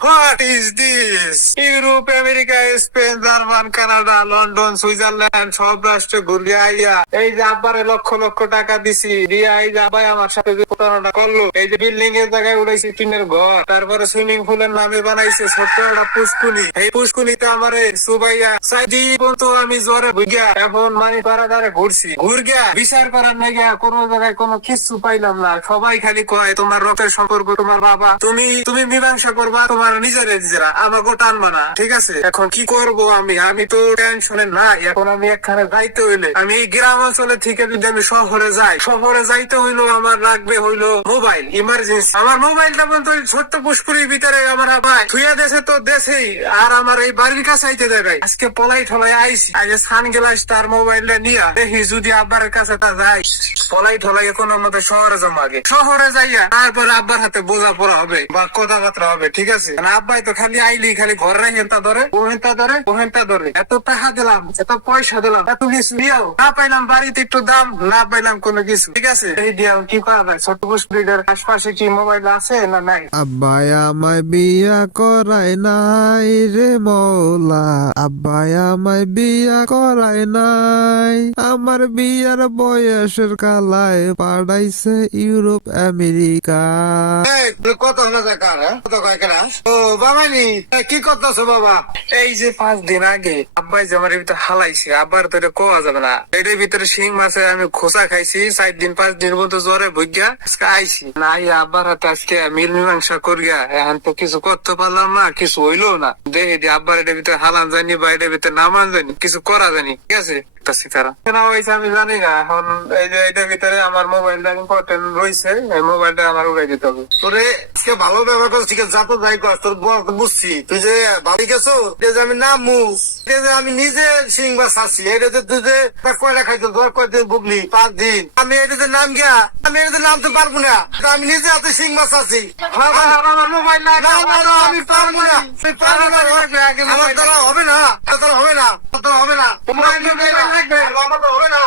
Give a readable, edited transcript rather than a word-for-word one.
What is this? Europe, America, Spain, German, Canada, London, Switzerland সব রাষ্ট্রে ঘুরে আইয়া এই যে আব্বারে লক্ষ লক্ষ টাকা দিছি দিয়া এই যে আব্বাই আমার সাথে যে প্রতারণা করলো, এই যে বিল্ডিং এর জায়গায় উড়াইছে টিনের ঘর, তারপরে সুইমিং পুলের নামে বানাইছে ছোট্ট একটা পুষ্কুনি। এই পুষ্কুনিতে আমারে সুবাইয়া সাইদি পর্যন্ত আমি জ্বরে ভুগিয়া এখন মানে পাড়াদারে ঘুরছি, ঘুরগিয়া বিচার করার না গিয়া কোনো জায়গায় কোনো কিছু পাইলাম না। সবাই খালি কয় তোমার রক্তের সম্পর্ক, তোমার বাবা, তুমি তুমি মীমাংসা করবা তোমার নিজেরা, আমাকে টানবা না, ঠিক আছে? এখন কি করব আমি তো টেনশনে নাই। এখন আমি একখানে যাইতে হইলে, আমি এই গ্রাম অঞ্চলে থেকে যদি আমি শহরে যাই, শহরে যাইতে হইলো আমার লাগবে হইলো মোবাইল, ইমার্জেন্সি। আমার মোবাইলটা বলতো ছোট্ট পুষ্কুরির ভিতরে আমার ভাই থুইয়া দেশে তো দেশেই, আর আমার এই বাড়ির কাছে আইতে দেয় ভাই। আজকে পলাই ঠলাই আইসি, আজ সানগ্লাস তার মোবাইলটা নিয়া দেখি যদি আব্বার কাছে তা যাই, পলাই ঠলাই কোনো মতে শহরে জমা, আগে শহরে যাইয়া তারপরে আব্বার হাতে বোঝা পড়া হবে বা কথাবার্তা হবে, ঠিক আছে? আব্বাই তো খালি আইলি খালি ঘরে হেনতা ধরে, ওহেনতা ধরে, এত টাকা দিলাম, এত পয়সা দিলাম, এত কিছু দিয়াও না পাইলাম বাড়িতে একটু দাম, না পাইলাম কোনো কিছু, ঠিক আছে? এই দিয়াও কি করা যায়? ছোট পুষ্কুরিটার আশপাশে কি মোবাইল আছে না নাই? আব্বাই আমায় বিয়া করায় নাই রে মৌলা, আব্বাই আমায় বিয়া করায় নাই, আমার বিয়ার বয়সের কালায় পাঠাইছে ইউরোপ আমেরিকা। কত হলো কার কত কয় কেনা? ও বাবানি কি করতেছো বাবা? এই যে 5 দিন আগে আব্বাই যে আমার ভিতরে হালাইছে, আব্বার তো এটা কোয়া যাবে না, এটার ভিতরে শিং মাছে আমি খোসা খাইছি 4 দিন 5 দিন মতো জ্বরে ভুগিয়া আজকে আইছি না, আব্বার হাতে আজকে মিল মীমাংসা করিয়া এখন তো কিছু করতে পারলাম না, কিছু হইলো না। দেখে দি আব্বার এটার ভিতরে হালান জানি বা এটার ভিতরে নামান জানি, কিছু করা জানি, ঠিক আছে? আমি জানি না। এখন এই যে এটার ভিতরে আমার মোবাইলটা ইম্পর্টেন্ট রয়েছে, এই মোবাইলটা আমার উড়াই দিতে হবে। তোরে আজকে ভালো ব্যবহার করছিস, ঠিক আছে? যা তো যাই কর, তোর বুঝছি তুই যে ভালো গেছো, যে আমি নামু, যে আমি নিজে সিং বা চাচ্ছি, এটা যে তুই যে কয়টা খাইতো, ধর কয়দিন ভুগলি 5 দিন, আমি এটা যে নাম গিয়া আমি এটা নামতে পারবো না, আমি নিজে হাতে সিং মাছ আছি। আমার মোবাইল না, আমি পারবো না, আমার দ্বারা হবে না, আমার দ্বারা হবে না, আমার দ্বারা হবে না, মোবাইল আমার তো হবে না।